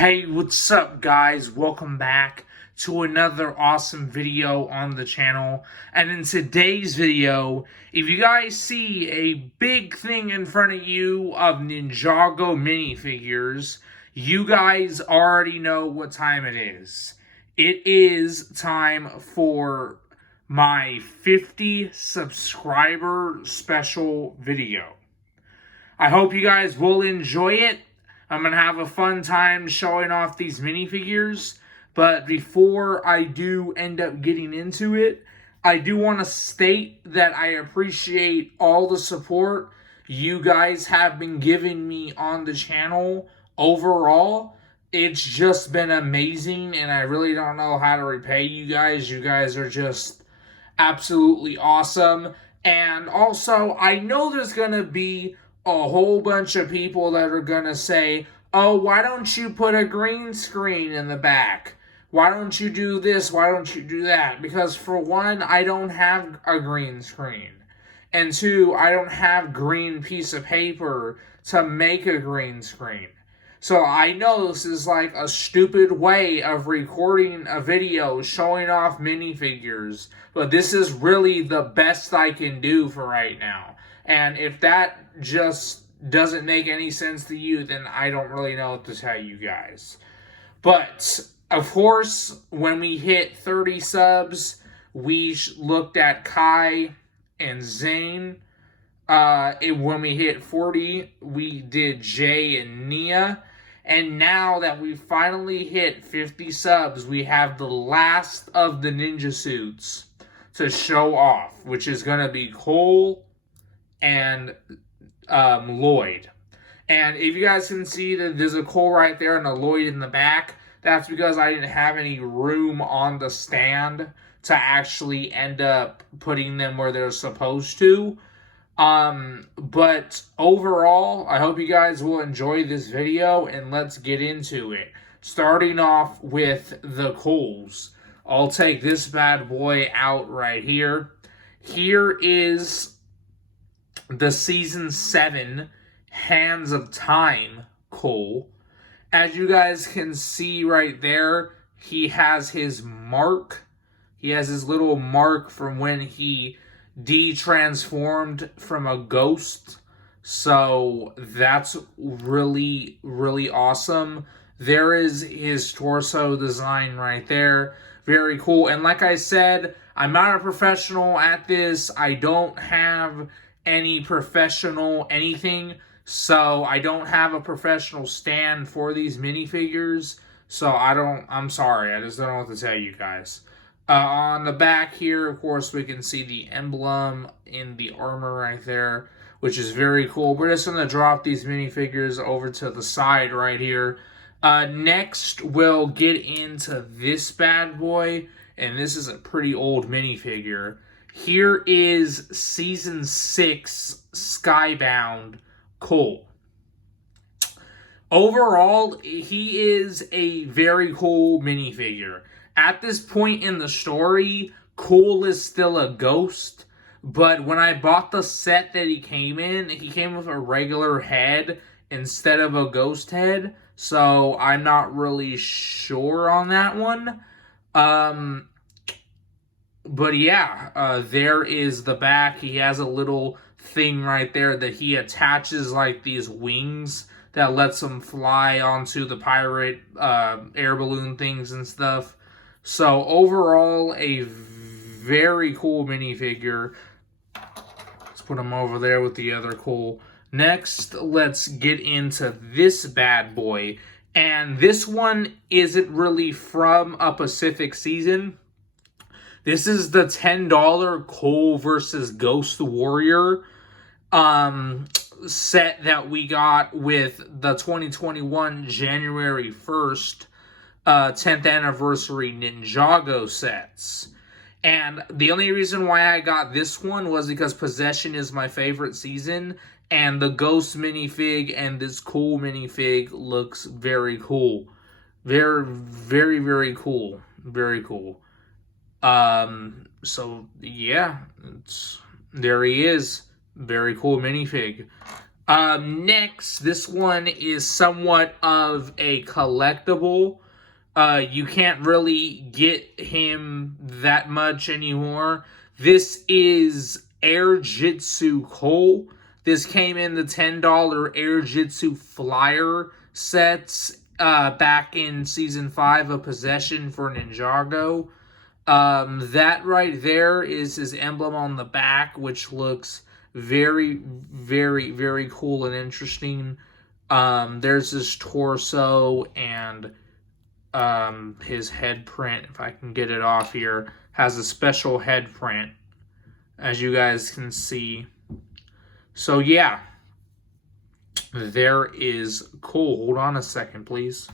Hey, what's up, guys? Welcome back to another awesome video on the channel. And in today's video, if you guys see a big thing in front of you of Ninjago minifigures, you guys already know what time it is. It is time for my 50 subscriber special video. I hope you guys will enjoy it. I'm going to have a fun time showing off these minifigures. But before I do end up getting into it, I do want to state that I appreciate all the support you guys have been giving me on the channel overall. It's just been amazing, and I really don't know how to repay you guys. You guys are just absolutely awesome. And also, I know there's going to be a whole bunch of people that are going to say, oh, why don't you put a green screen in the back? Why don't you do this? Why don't you do that? Because for one, I don't have a green screen. And two, I don't have green piece of paper to make a green screen. So I know this is like a stupid way of recording a video showing off minifigures, but this is really the best I can do for right now. And if that just doesn't make any sense to you, then I don't really know what to tell you guys. But, of course, when we hit 30 subs, we looked at Kai and Zane. When we hit 40, we did Jay and Nia. And now that we finally hit 50 subs, we have the last of the ninja suits to show off, which is going to be Cole and Lloyd. And if you guys can see that there's a Cole right there and a Lloyd in the back, that's because I didn't have any room on the stand to actually end up putting them where they're supposed to. But overall, I hope you guys will enjoy this video, and let's get into it. Starting off with the Coles. I'll take this bad boy out right here. Here is the Season 7 Hands of Time Cole. As you guys can see right there, he has his mark. He has his little mark from when he de-transformed from a ghost. So that's really, really awesome. There is his torso design right there. Very cool. And like I said, I'm not a professional at this. I don't have any professional anything, so I don't have a professional stand for these minifigures, so I'm sorry, I just don't know what to tell you guys. On the back here, of course, we can see the emblem in the armor right there, which is very cool. We're just going to drop these minifigures over to the side right here. Next, we'll get into this bad boy, and this is a pretty old minifigure. Here is Season 6 Skybound Cole. Overall, he is a very cool minifigure. At this point in the story, Cole is still a ghost, but when I bought the set that he came with a regular head instead of a ghost head, so I'm not really sure on that one. But yeah, there is the back. He has a little thing right there that he attaches like these wings that lets him fly onto the pirate air balloon things and stuff. So overall, a very cool minifigure. Let's put him over there with the other Cole. Next, let's get into this bad boy. And this one isn't really from a Pacific season. This is the $10 Cole versus Ghost Warrior set that we got with the 2021 January 1st 10th anniversary Ninjago sets. And the only reason why I got this one was because Possession is my favorite season, and the Ghost minifig and this Cole minifig looks very cool. Very, very, very cool. Very cool. So yeah, there he is. Very cool minifig. Next, this one is somewhat of a collectible. You can't really get him that much anymore. This is Air Jitsu Cole. This came in the $10 Air Jitsu Flyer sets back in Season 5 of Possession for Ninjago. That right there is his emblem on the back, which looks very, very, very cool and interesting. There's his torso and his head print. If I can get it off here, has a special head print, as you guys can see. So yeah, there is cool. Hold on a second, please.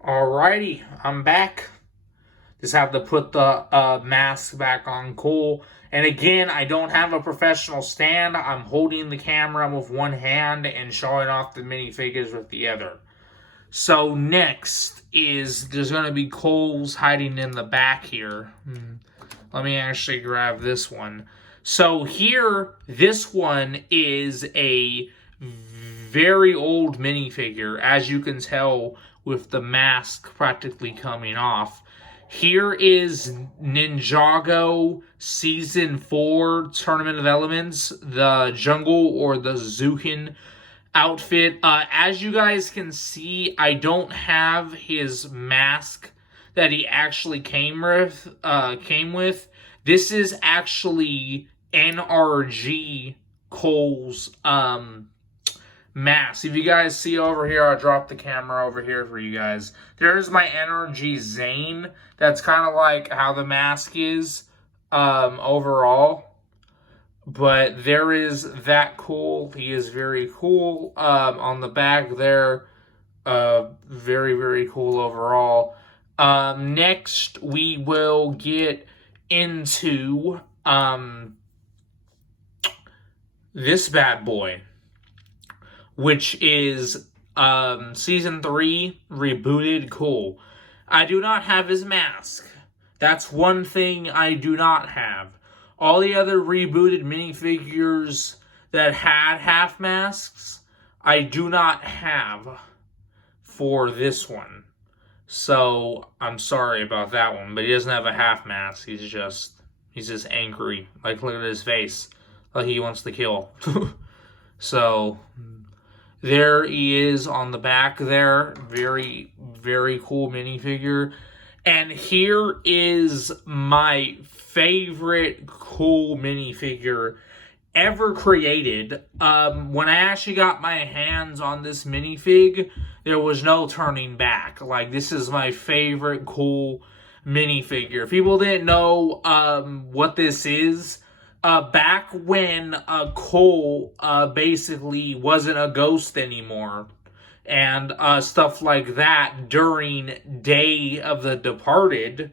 Alrighty, I'm back. Just have to put the mask back on Cole. And again, I don't have a professional stand. I'm holding the camera with one hand and showing off the minifigures with the other. So next is, there's going to be Cole's hiding in the back here. Let me actually grab this one. So here, this one is a very old minifigure, as you can tell with the mask practically coming off. Here is Ninjago Season 4 Tournament of Elements, the Jungle or the Zukin outfit. As you guys can see, I don't have his mask that he actually came with. This is actually NRG Cole's mask. If you guys see over here, I'll drop the camera over here for you guys. There's my NRG Zane. That's kind of like how the mask is overall. But there is that Cole. He is very cool. On the back there, very, very cool overall. Next, we will get into this bad boy, which is Season 3 rebooted Cole. I do not have his mask. That's one thing I do not have. All the other rebooted minifigures that had half masks, I do not have for this one. So, I'm sorry about that one, but he doesn't have a half mask. He's just angry. Like, look at his face. Like he wants to kill. So, there he is on the back there. Very, very cool minifigure. And here is my favorite cool minifigure ever created. When I actually got my hands on this minifig, there was no turning back. Like, this is my favorite cool minifigure. If people didn't know what this is, back when Cole basically wasn't a ghost anymore, and stuff like that during Day of the Departed,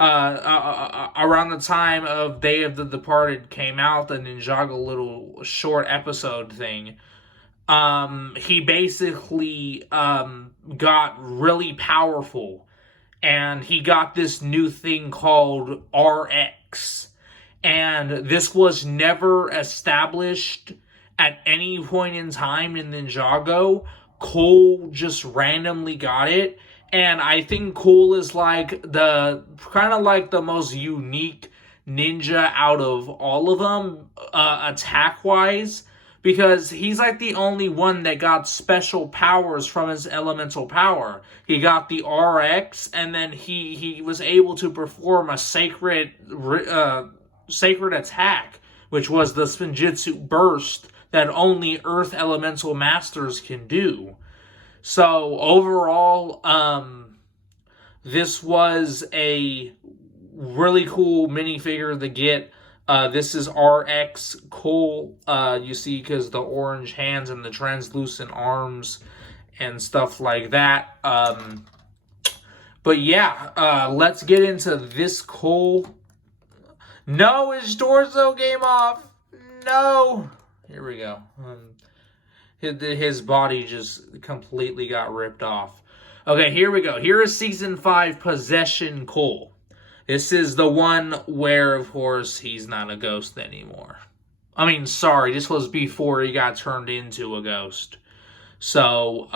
around the time of Day of the Departed came out, the Ninjago little short episode thing, he basically got really powerful, and he got this new thing called RX. And this was never established at any point in time in Ninjago. Cole just randomly got it. And I think Cole is like the most unique ninja out of all of them, attack-wise. Because he's like the only one that got special powers from his elemental power. He got the RX, and then he was able to perform a sacred attack, which was the Spinjitzu Burst that only Earth Elemental Masters can do. So overall, this was a really cool minifigure to get. This is RX Cole, you see, because the orange hands and the translucent arms and stuff like that. But yeah, let's get into this Cole. No, his torso came off. No. Here we go. His body just completely got ripped off. Okay, here we go. Here is Season 5 Possession Cole. This is the one where, of course, he's not a ghost anymore. I mean, sorry, this was before he got turned into a ghost. So,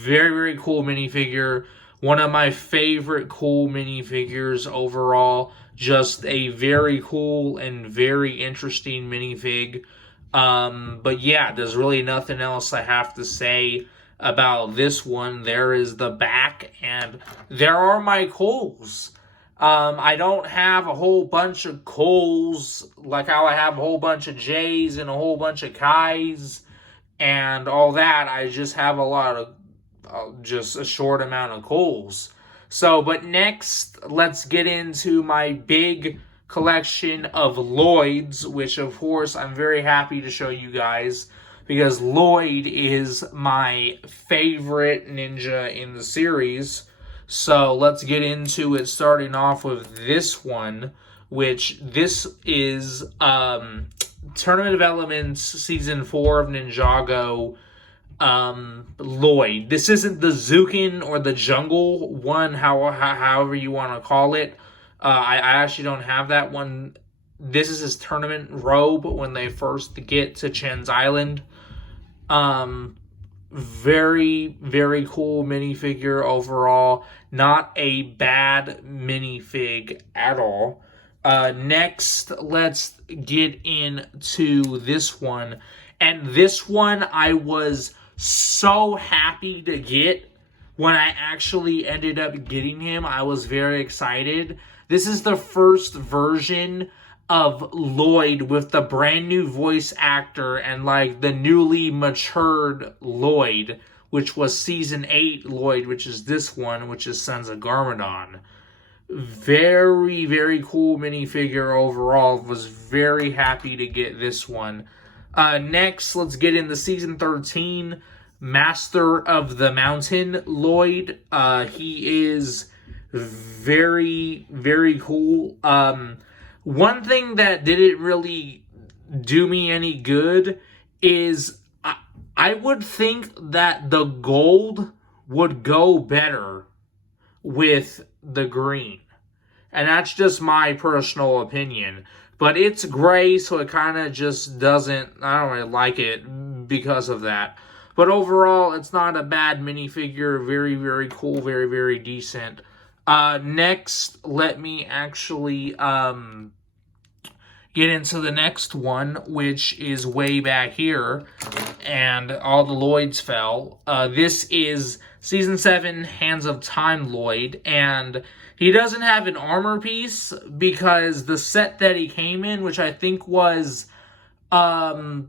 very, very cool minifigure. One of my favorite cool minifigures overall. Just a very cool and very interesting minifig. But yeah, there's really nothing else I have to say about this one. There is the back, and there are my Coles. I don't have a whole bunch of Coles like how I have a whole bunch of J's and a whole bunch of Kai's and all that. I just have a lot of, just a short amount of Coles. So, but next, let's get into my big collection of Lloyds, which of course I'm very happy to show you guys, because Lloyd is my favorite ninja in the series. So let's get into it, starting off with this one, which this is Tournament of Elements Season 4 of Ninjago Lloyd. This isn't the Zukin or the Jungle one, however you want to call it. I actually don't have that one. This is his tournament robe when they first get to Chen's Island. Very, very cool minifigure overall. Not a bad minifig at all. Next, let's get into this one. And this one I was so happy to get when I actually ended up getting him. I was very excited. This is the first version of Lloyd with the brand new voice actor and like the newly matured Lloyd, which was Season 8 Lloyd, which is this one, which is Sons of Garmadon. Very, very cool minifigure overall. Was very happy to get this one. Next, let's get into Season 13, Master of the Mountain Lloyd. He is very, very cool. One thing that didn't really do me any good is I would think that the gold would go better with the green. And that's just my personal opinion. But it's gray, so it kind of just doesn't, I don't really like it because of that. But overall, it's not a bad minifigure. Very, very cool. Very, very decent. Next, let me actually get into the next one, which is way back here. And all the Lloyds fell. This is Season 7, Hands of Time Lloyd. And he doesn't have an armor piece because the set that he came in, which I think was the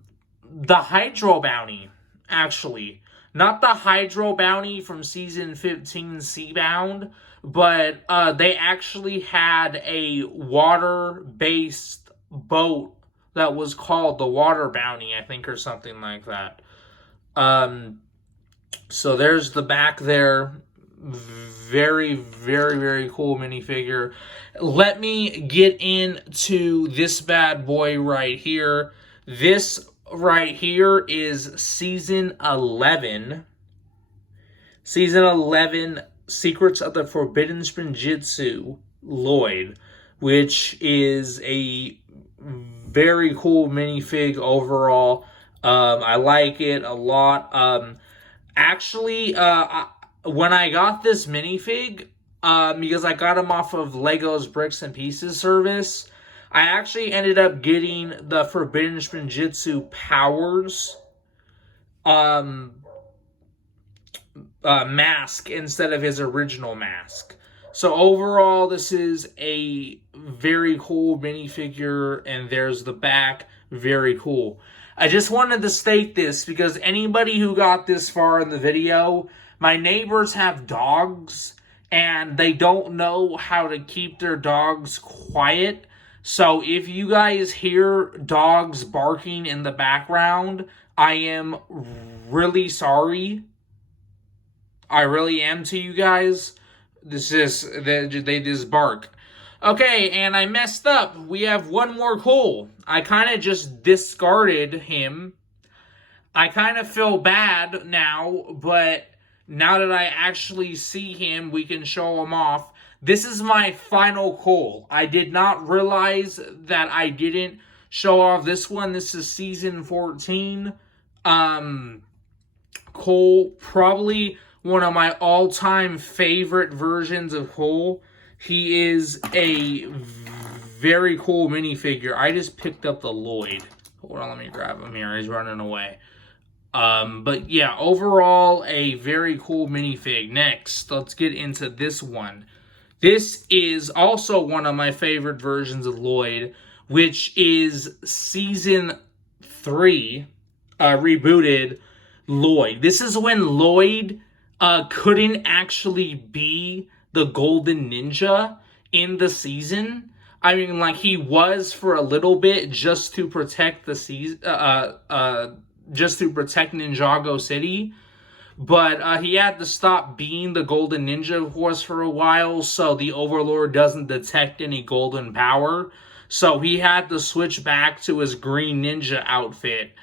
Hydro Bounty, actually. Not the Hydro Bounty from Season 15 Seabound, but they actually had a water-based boat that was called the Water Bounty, I think, or something like that. So there's the back there. Very, very, very cool minifigure. Let me get into this bad boy right here. This right here is Season 11. Season 11, Secrets of the Forbidden Spinjitzu Lloyd, which is a very cool minifig overall. I like it a lot. Actually, when I got this minifig, because I got him off of Lego's Bricks and Pieces service, I actually ended up getting the Forbidden Spinjitzu Powers mask instead of his original mask. So overall, this is a very cool minifigure, and there's the back. Very cool. I just wanted to state this because anybody who got this far in the video, my neighbors have dogs, and they don't know how to keep their dogs quiet. So if you guys hear dogs barking in the background, I am really sorry. I really am to you guys. They just bark. Okay, and I messed up. We have one more Cole. I kind of just discarded him. I kind of feel bad now, but now that I actually see him, we can show him off. This is my final Cole. I did not realize that I didn't show off this one. This is season 14. Cole, probably one of my all-time favorite versions of Cole. He is a very cool minifigure. I just picked up the Lloyd. Hold on, let me grab him here. He's running away. But yeah, overall, a very cool minifig. Next, let's get into this one. This is also one of my favorite versions of Lloyd, which is season 3, rebooted Lloyd. This is when Lloyd couldn't actually be the Golden Ninja in the season. I mean, like, he was for a little bit just to protect the season, just to protect Ninjago City. But he had to stop being the Golden Ninja, of course, for a while, so the Overlord doesn't detect any golden power. So he had to switch back to his Green Ninja outfit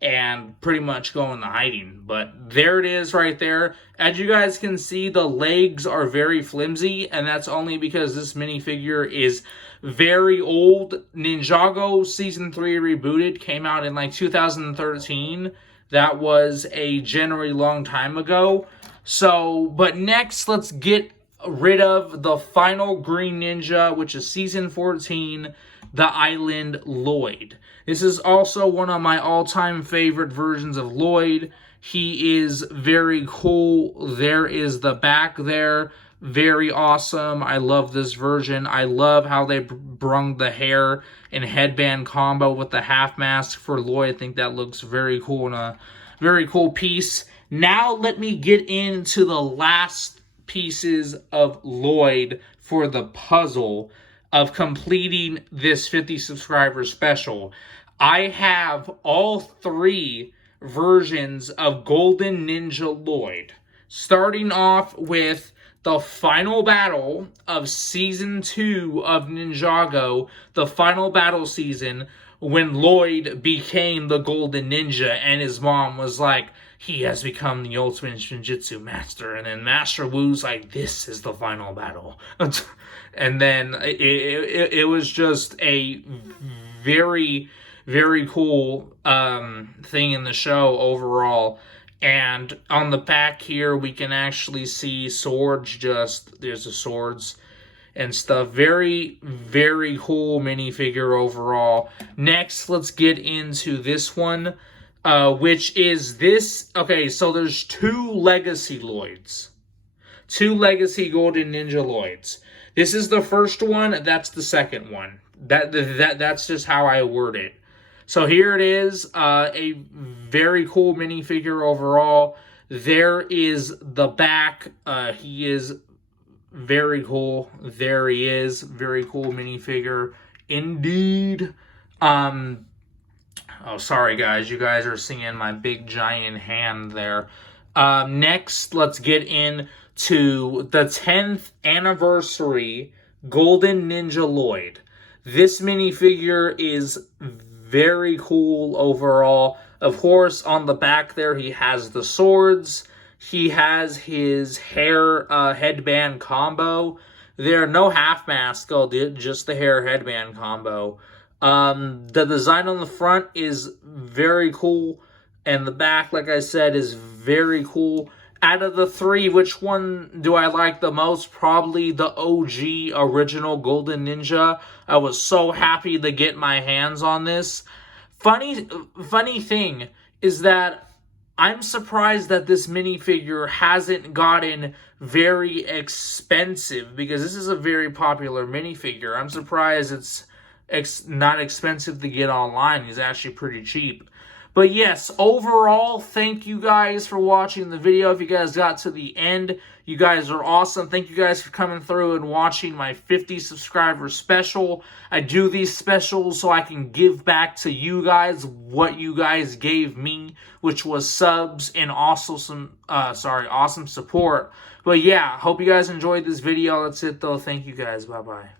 and pretty much go into hiding. But there it is right there. As you guys can see, the legs are very flimsy, and that's only because this minifigure is very old. Ninjago Season 3 Rebooted came out in like 2013. That was a generally long time ago. So, but next, let's get rid of the final Green Ninja, which is Season 14, the Island Lloyd. This is also one of my all-time favorite versions of Lloyd. He is very cool. There is the back there. Very awesome. I love this version. I love how they brung the hair and headband combo with the half mask for Lloyd. I think that looks very cool and a very cool piece. Now let me get into the last pieces of Lloyd for the puzzle of completing this 50 subscriber special. I have all 3 versions of Golden Ninja Lloyd, starting off with the final battle of Season 2 of Ninjago, the final battle season, when Lloyd became the Golden Ninja, and his mom was like, he has become the ultimate Shinjitsu master. And then Master Wu's like, this is the final battle. And then it was just a very, very cool thing in the show overall. And on the back here, we can actually see swords. There's the swords and stuff. Very, very cool minifigure overall. Next, let's get into this one, which is this. Okay, so there's 2 Legacy Lloyds. 2 Legacy Golden Ninja Lloyds. This is the first one. That's the second one. That's just how I word it. So here it is, a very cool minifigure overall. There is the back. He is very cool. There he is. Very cool minifigure indeed. Oh, sorry guys. You guys are seeing my big giant hand there. Next, let's get into the 10th anniversary Golden Ninja Lloyd. This minifigure is very cool overall. Of course, on the back there, he has the swords. He has his hair headband combo. There, no half mask, just the hair headband combo. The design on the front is very cool, and the back, like I said, is very cool. Out of the 3, which one do I like the most? Probably the OG original Golden Ninja. I was so happy to get my hands on this. Funny thing is that I'm surprised that this minifigure hasn't gotten very expensive, because this is a very popular minifigure. I'm surprised it's not expensive to get online. It's actually pretty cheap. But yes, overall, thank you guys for watching the video. If you guys got to the end, you guys are awesome. Thank you guys for coming through and watching my 50 subscriber special. I do these specials so I can give back to you guys what you guys gave me, which was subs and also some, awesome support. But yeah, hope you guys enjoyed this video. That's it though. Thank you guys. Bye-bye.